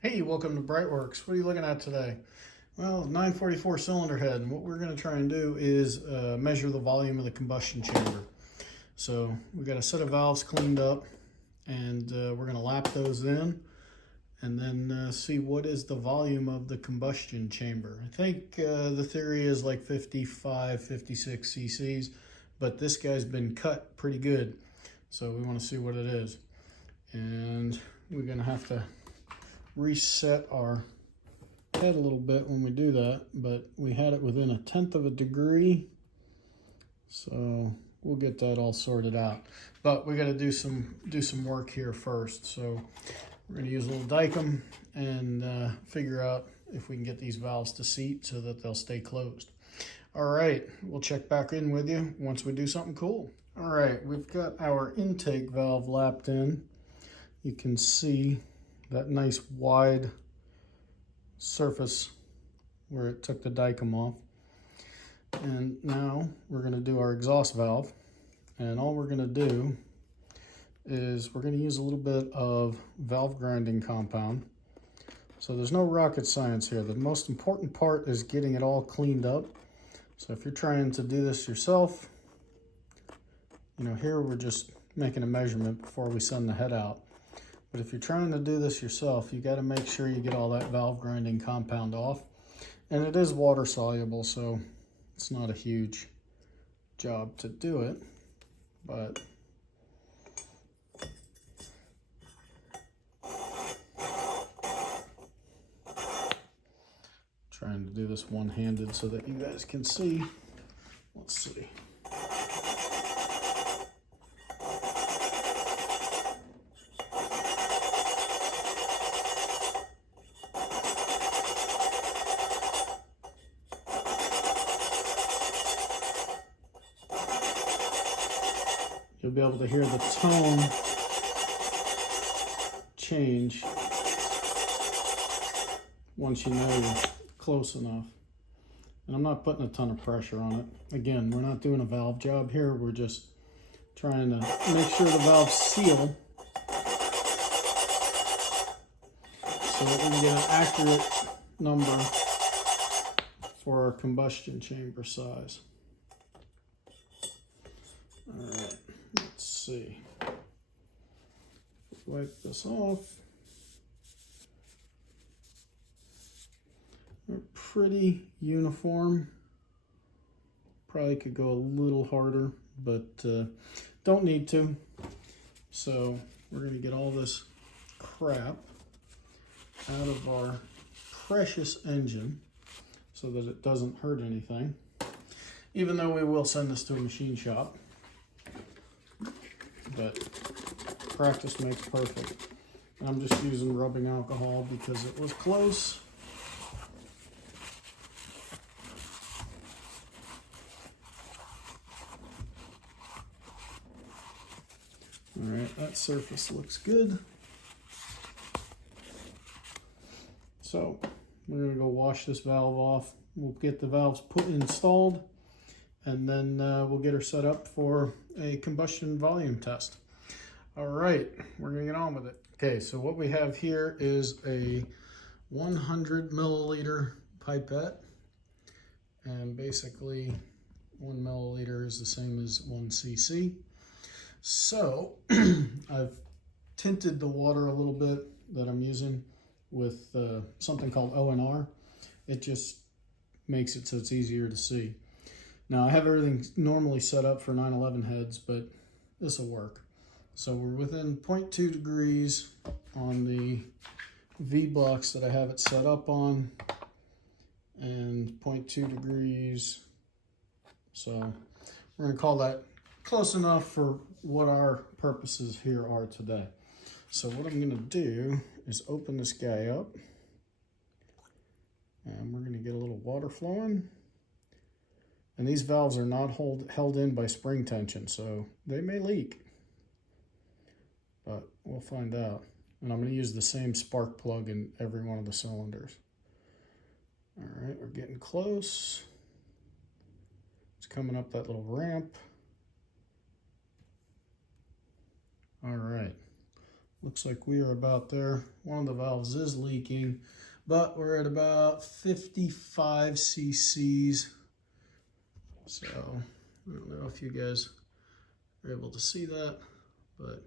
Hey, welcome to BreitWerks. What are you looking at today? Well, 944 cylinder head, and what we're going to try and do is measure the volume of the combustion chamber. So we've got a set of valves cleaned up, and we're going to lap those in and then see what is the volume of the combustion chamber. I think the theory is like 55, 56 cc's, but this guy's been cut pretty good. So we want to see what it is. And we're going to have to reset our head a little bit when we do that, but we had it within 1/10 of a degree, so we'll get that all sorted out. But we got to do some work here first. So we're going to use a little dicum and figure out if we can get these valves to seat so that they'll stay closed. All right, we'll check back in with you once we do something cool. All right, we've got our intake valve lapped in. You can see that nice wide surface where it took the dicum off. And now we're going to do our exhaust valve, and all we're going to do is we're going to use a little bit of valve grinding compound. So there's no rocket science here. The most important part is getting it all cleaned up. So if you're trying to do this yourself, here we're just making a measurement before we send the head out. But if you're trying to do this yourself, you got to make sure you get all that valve grinding compound off. And it is water soluble, so it's not a huge job to do it, but trying to do this one-handed so that you guys can see. Let's see. You'll be able to hear the tone change once you know you're close enough. And I'm not putting a ton of pressure on it. Again, we're not doing a valve job here. We're just trying to make sure the valves seal so that we can get an accurate number for our combustion chamber size. All right. Let's see. Wipe this off. They're pretty uniform. Probably could go a little harder, but don't need to. So we're going to get all this crap out of our precious engine so that it doesn't hurt anything. Even though we will send this to a machine shop. But practice makes perfect. I'm just using rubbing alcohol because it was close. All right, that surface looks good. So we're going to go wash this valve off. We'll get the valves installed, and then we'll get her set up for a combustion volume test. All right, we're gonna get on with it. Okay, so what we have here is a 100 milliliter pipette, and basically 1 milliliter is the same as 1 cc. So I've tinted the water a little bit that I'm using with something called ONR. It just makes it so it's easier to see. Now I have everything normally set up for 911 heads, but this will work. So we're within 0.2 degrees on the V box that I have it set up on, and 0.2 degrees. So we're gonna call that close enough for what our purposes here are today. So what I'm gonna do is open this guy up, and we're gonna get a little water flowing. And these valves are not held in by spring tension, so they may leak, but we'll find out. And I'm going to use the same spark plug in every one of the cylinders. All right, we're getting close. It's coming up that little ramp. All right, Looks like we are about there. One of the valves is leaking, but we're at about 55 cc's. So I don't know if you guys are able to see that, but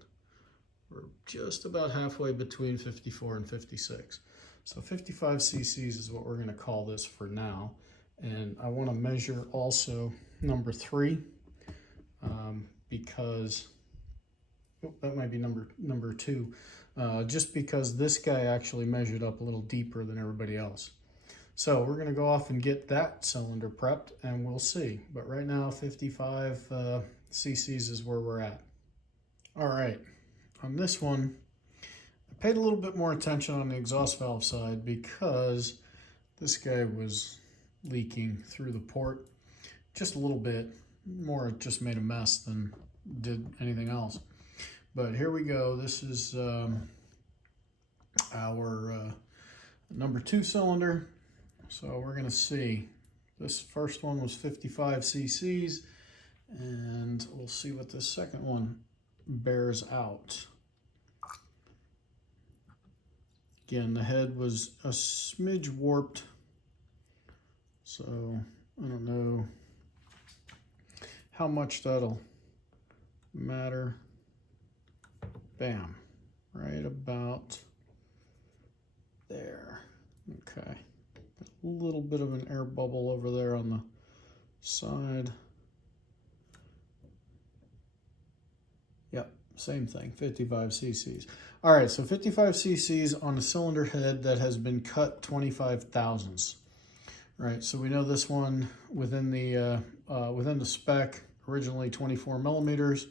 we're just about halfway between 54 and 56. So 55 cc's is what we're going to call this for now. And I want to measure also number 3 because that might be number 2, just because this guy actually measured up a little deeper than everybody else. So we're going to go off and get that cylinder prepped and we'll see. But right now 55 cc's is where we're at. All right, on this one, I paid a little bit more attention on the exhaust valve side because this guy was leaking through the port just a little bit more. It just made a mess than did anything else. But here we go. This is our number 2 cylinder. So we're going to see. This first one was 55 cc's, and we'll see what this second one bears out. Again, the head was a smidge warped, so I don't know how much that'll matter. Bam, right about there. Okay, a little bit of an air bubble over there on the side. Yep, same thing, 55 cc's. All right, so 55 cc's on a cylinder head that has been cut 25 thousandths. Right, so we know this one within the spec, originally 24 millimeters.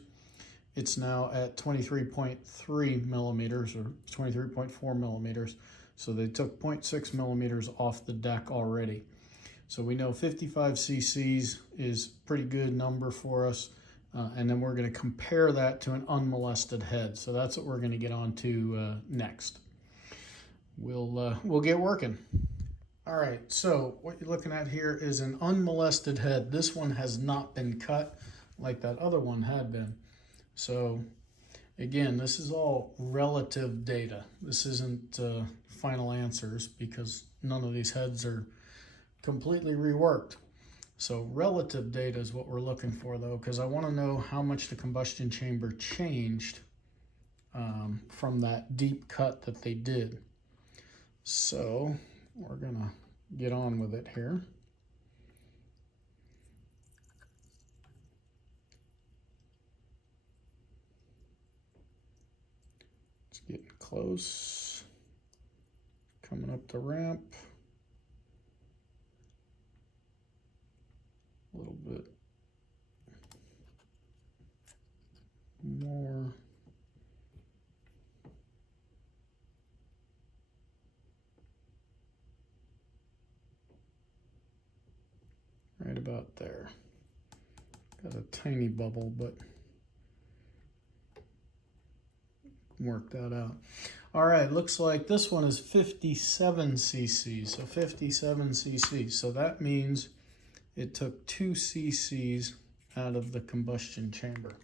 It's now at 23.3 millimeters or 23.4 millimeters. So they took 0.6 millimeters off the deck already. So we know 55 cc's is a pretty good number for us. And then we're going to compare that to an unmolested head. So that's what we're going to get on to next. We'll get working. All right, so what you're looking at here is an unmolested head. This one has not been cut like that other one had been. So again, this is all relative data. This isn't final answers because none of these heads are completely reworked. So relative data is what we're looking for though, because I want to know how much the combustion chamber changed from that deep cut that they did. So we're gonna get on with it here. It's getting close, coming up the ramp. A little bit more. Right about there. Got a tiny bubble, but work that out. All right, looks like this one is 57 cc's, so 57 cc's. So that means it took 2 cc's out of the combustion chamber.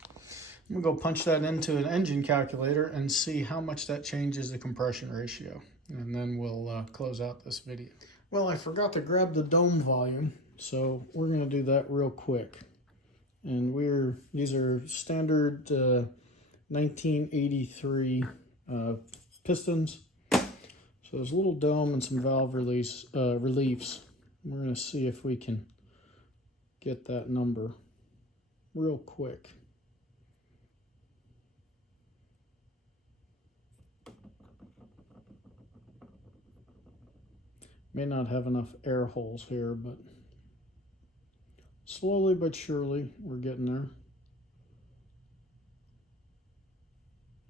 I'm gonna go punch that into an engine calculator and see how much that changes the compression ratio. And then we'll close out this video. Well, I forgot to grab the dome volume, so we're gonna do that real quick. And these are standard 1983 pistons. So there's a little dome and some valve reliefs. We're gonna see if we can get that number real quick. May not have enough air holes here, but slowly but surely we're getting there.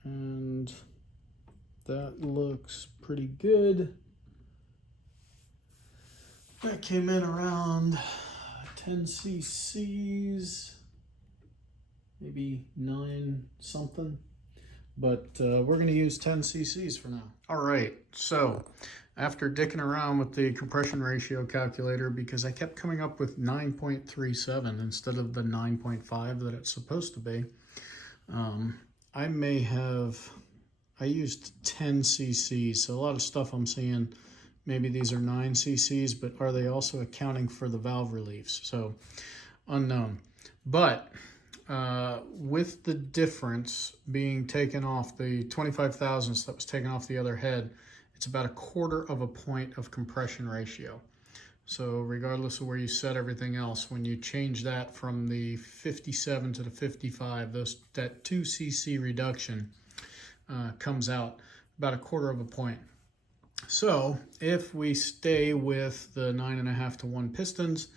And that looks pretty good. That came in around 10 cc's, maybe 9 something, but we're going to use 10 cc's for now. All right, so after dicking around with the compression ratio calculator, because I kept coming up with 9.37 instead of the 9.5 that it's supposed to be, I may have I used 10 cc's, so a lot of stuff I'm seeing, maybe these are 9 cc's, but are they also accounting for the valve reliefs? So unknown. But with the difference being taken off, the 25 thousandths that was taken off the other head, it's about a 1/4 of a point of compression ratio. So regardless of where you set everything else, when you change that from the 57 to the 55, that 2 cc reduction comes out about a 1/4 of a point. So if we stay with the 9.5 to 1 pistons,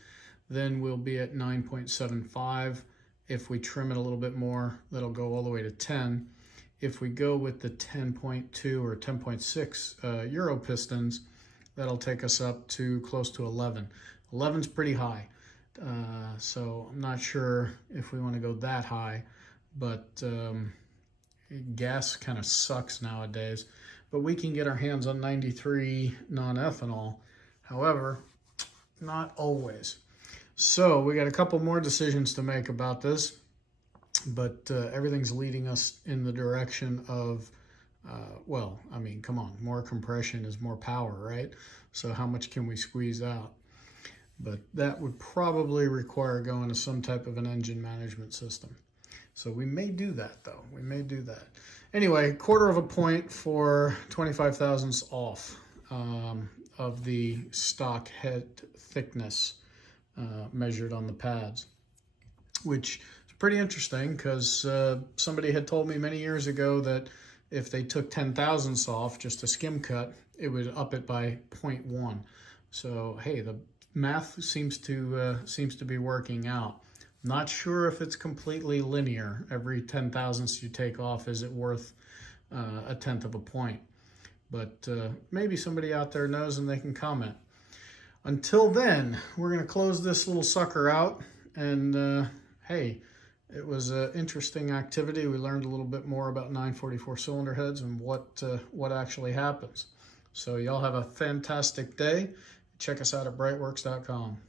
then we'll be at 9.75. If we trim it a little bit more, that'll go all the way to 10. If we go with the 10.2 or 10.6 Euro pistons, that'll take us up to close to 11. 11's pretty high, so I'm not sure if we want to go that high, but gas kind of sucks nowadays. But we can get our hands on 93 non-ethanol. However, not always. So we got a couple more decisions to make about this, but everything's leading us in the direction of, well, I mean, come on, more compression is more power, right? So how much can we squeeze out? But that would probably require going to some type of an engine management system. So we may do that, though. We may do that. Anyway, 1/4 of a point for 25 thousandths off of the stock head thickness measured on the pads, which is pretty interesting because somebody had told me many years ago that if they took 10 thousandths off, just a skim cut, it would up it by 0.1. So hey, the math seems to be working out. Not sure if it's completely linear. Every 10 thousandths you take off, is it worth a 1/10 of a point? But maybe somebody out there knows and they can comment. Until then, we're going to close this little sucker out. And hey, it was an interesting activity. We learned a little bit more about 944 cylinder heads and what actually happens. So y'all have a fantastic day. Check us out at BreitWerks.com.